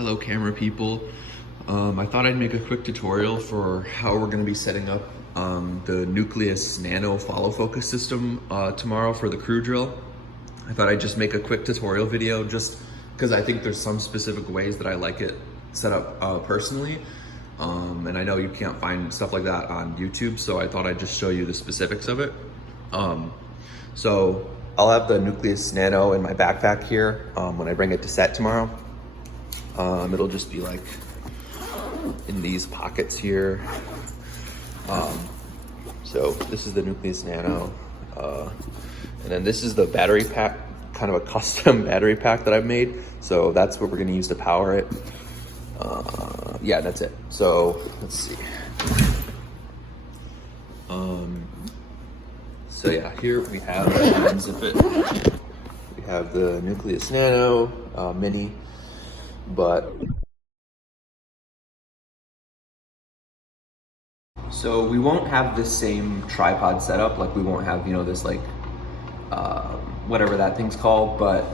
Hello camera people. I thought I'd make a quick tutorial for how we're going to be setting up the Nucleus Nano follow focus system tomorrow for the crew drill. I thought I'd just make a quick tutorial video just because I think there's some specific ways that I like it set up personally. And I know you can't find stuff like that on YouTube, so I thought I'd just show you the specifics of it. So I'll have the Nucleus Nano in my backpack here when I bring it to set tomorrow. It'll just be like in these pockets here. So this is the Nucleus Nano. And then this is the battery pack, kind of a custom battery pack that I've made. So that's what we're gonna use to power it. Yeah, that's it. So let's see. So yeah, here we have, unzip it. We have the Nucleus Nano Mini, but so we won't have the same tripod setup. Like we won't have, you know, this like whatever that thing's called, but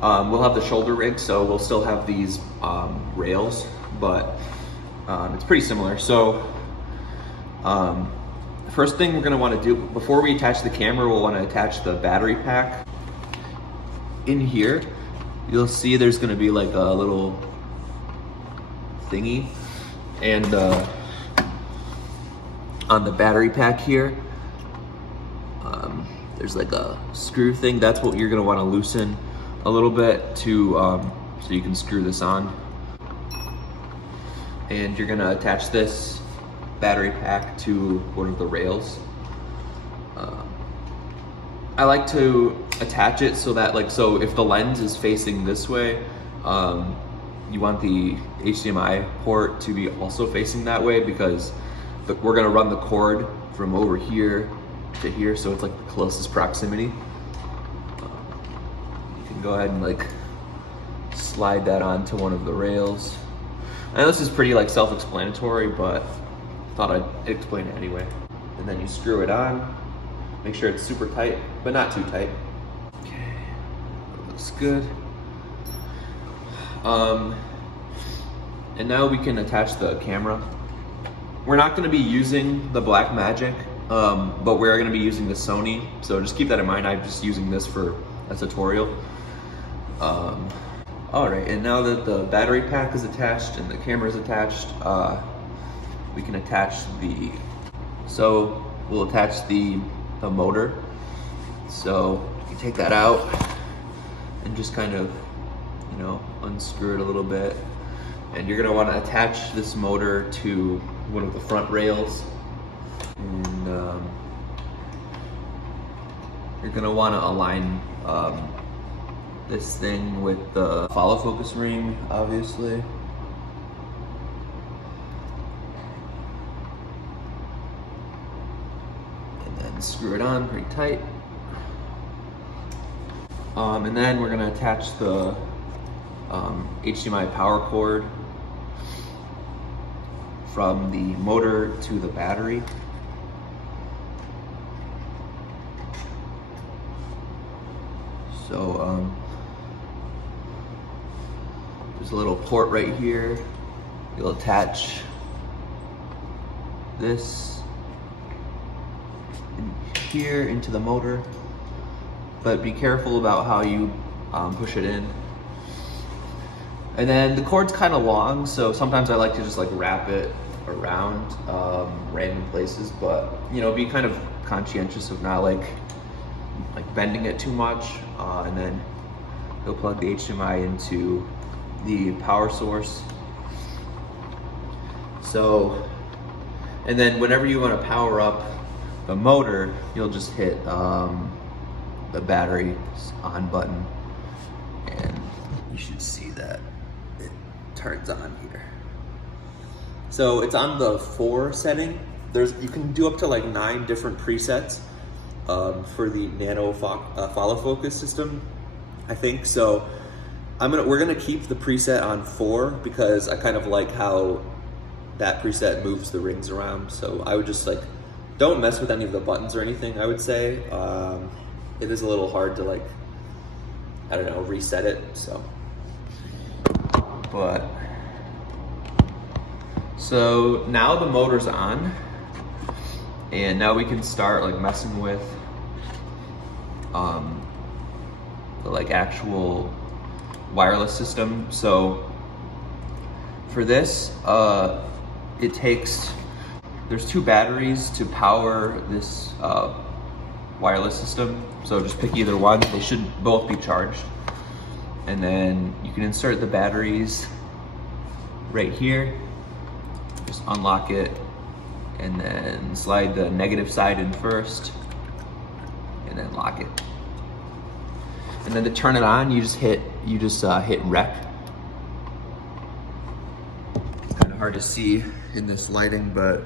we'll have the shoulder rig, so we'll still have these rails, but it's pretty similar. So first thing we're gonna wanna do, before we attach the camera, we'll wanna attach the battery pack. In here, you'll see there's gonna be like a little thingy, and on the battery pack here, there's like a screw thing. That's what you're gonna wanna loosen a little bit to, so you can screw this on. And you're gonna attach this battery pack to one of the rails. I like to attach it so that, like, so if the lens is facing this way, you want the HDMI port to be also facing that way, because we're gonna run the cord from over here to here, so it's like the closest proximity. You can go ahead and like slide that onto one of the rails. I know this is pretty like self-explanatory, but I thought I'd explain it anyway. And then you screw it on. Make sure it's super tight, but not too tight. Okay, that looks good. And now we can attach the camera. We're not gonna be using the Blackmagic, but we're gonna be using the Sony. So just keep that in mind. I'm just using this for a tutorial. All right, and now that the battery pack is attached and the camera is attached, we can attach we'll attach the motor. So you take that out and just kind of, you know, unscrew it a little bit. And you're gonna wanna attach this motor to one of the front rails. And you're gonna wanna align this thing with the follow focus ring, obviously. And then screw it on pretty tight. And then we're gonna attach the HDMI power cord from the motor to the battery. So there's a little port right here. You'll attach this in here into the motor, but be careful about how you push it in. And then the cord's kind of long, so sometimes I like to just like wrap it around random places, but you know, be kind of conscientious of not like bending it too much. And then you'll plug the HDMI into the power source. So, and then whenever you want to power up the motor, you'll just hit the battery on button, and you should see that it turns on here. So it's on the 4 setting. You can do up to like 9 different presets for the Nano follow focus system, I think. So we're gonna keep the preset on 4 because I kind of like how that preset moves the rings around. So I would just like, don't mess with any of the buttons or anything, I would say. It is a little hard to like, I don't know, reset it, so. but so now the motor's on, and now we can start like messing with the like actual wireless system. So for this, there's 2 batteries to power this wireless system. So just pick either one. They should both be charged. And then you can insert the batteries right here. Just unlock it and then slide the negative side in first and then lock it. And then to turn it on, you just hit rec. It's kind of hard to see in this lighting, but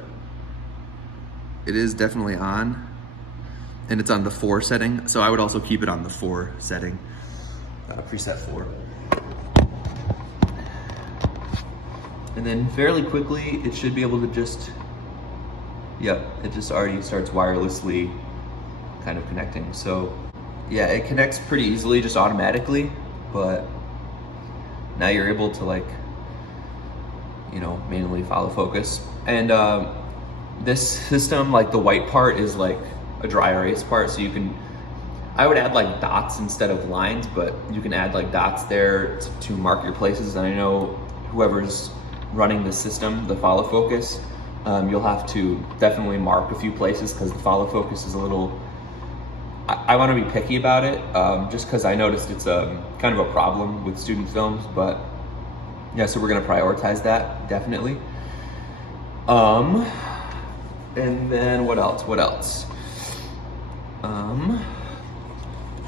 it is definitely on. And it's on the 4 setting, so I would also keep it on the 4 setting, preset 4. And then fairly quickly, it should be able to just, yep, it just already starts wirelessly kind of connecting. So yeah, it connects pretty easily, just automatically, but now you're able to like, you know, manually follow focus. And this system, like the white part is like a dry erase part, so you can, I would add like dots instead of lines, but you can add like dots there to mark your places. And I know whoever's running the system, the follow focus, you'll have to definitely mark a few places because the follow focus is a little, I want to be picky about it, just because I noticed it's kind of a problem with student films. But yeah, so we're going to prioritize that, definitely. And then what else?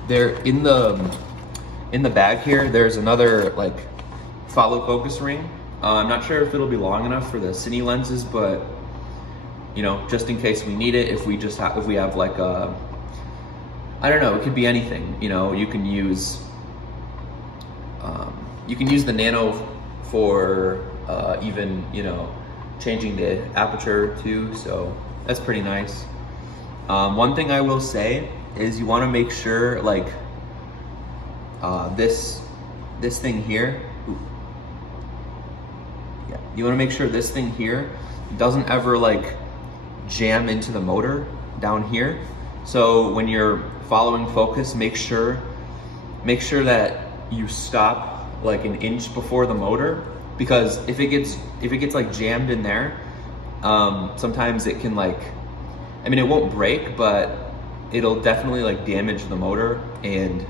There in the bag here, there's another like follow focus ring. I'm not sure if it'll be long enough for the cine lenses, but you know, just in case we need it, if we have like a, I don't know, it could be anything. You know, you can use the nano for even, you know, changing the aperture too. So that's pretty nice. One thing I will say is you want to make sure like this thing here. Yeah, you want to make sure this thing here doesn't ever like jam into the motor down here. So when you're following focus, make sure that you stop like an inch before the motor, because if it gets like jammed in there, sometimes it can like, I mean, it won't break, but it'll definitely like damage the motor, and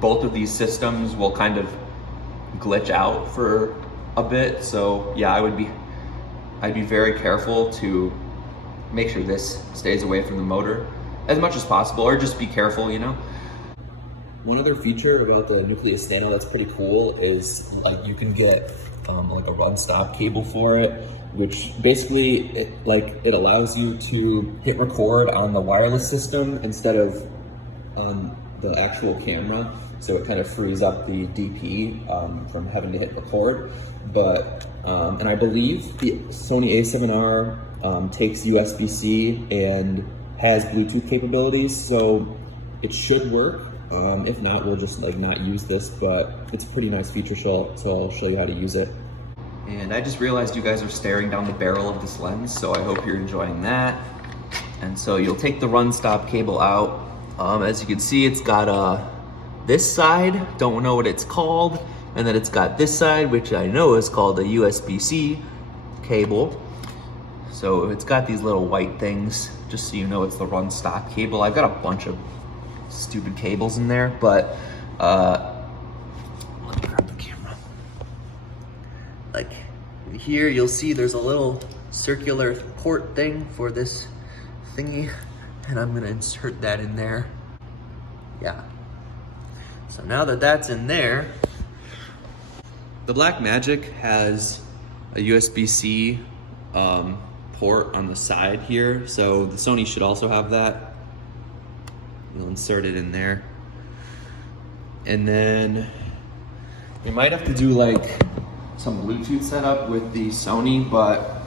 both of these systems will kind of glitch out for a bit. So yeah, I'd be very careful to make sure this stays away from the motor as much as possible, or just be careful, you know. One other feature about the Nucleus Nano that's pretty cool is like you can get like a run-stop cable for it, which basically it allows you to hit record on the wireless system instead of on the actual camera. So it kind of frees up the DP from having to hit record. But and I believe the Sony A7R takes USB-C and has Bluetooth capabilities, so it should work. If not, we'll just like not use this, but it's a pretty nice feature, so I'll show you how to use it. And I just realized you guys are staring down the barrel of this lens, so I hope you're enjoying that. And so you'll take the run stop cable out. As you can see, it's got this side, don't know what it's called, and then it's got this side, which I know is called a USB-C cable. So it's got these little white things, just so you know it's the run stop cable. I've got a bunch of stupid cables in there, but let me grab the camera. Like here, you'll see there's a little circular port thing for this thingy, and I'm gonna insert that in there. Yeah. So now that that's in there, the Blackmagic has a USB-C port on the side here, so the Sony should also have that. We'll insert it in there. And then we might have to do like some Bluetooth setup with the Sony, but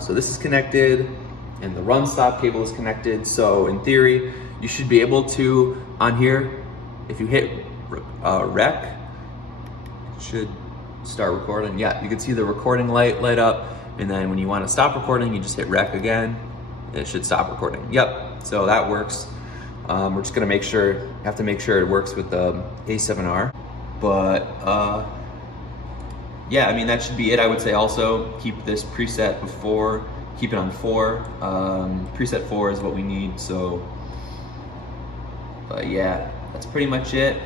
so this is connected and the run stop cable is connected. So in theory, you should be able to, on here, if you hit rec, it should start recording. Yeah, you can see the recording light up, and then when you want to stop recording, you just hit rec again, and it should stop recording. Yep, so that works. We're just gonna have to make sure it works with the A7R. But yeah, I mean, that should be it. I would say also keep this preset before, keep it on 4. Preset 4 is what we need, so, but yeah, that's pretty much it.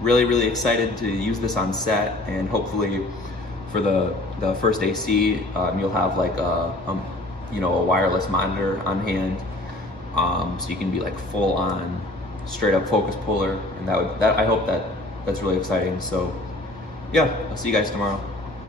Really excited to use this on set, and hopefully for the first AC, you'll have like a wireless monitor on hand, so you can be like full on straight up focus puller, and I hope that's really exciting. So yeah, I'll see you guys tomorrow.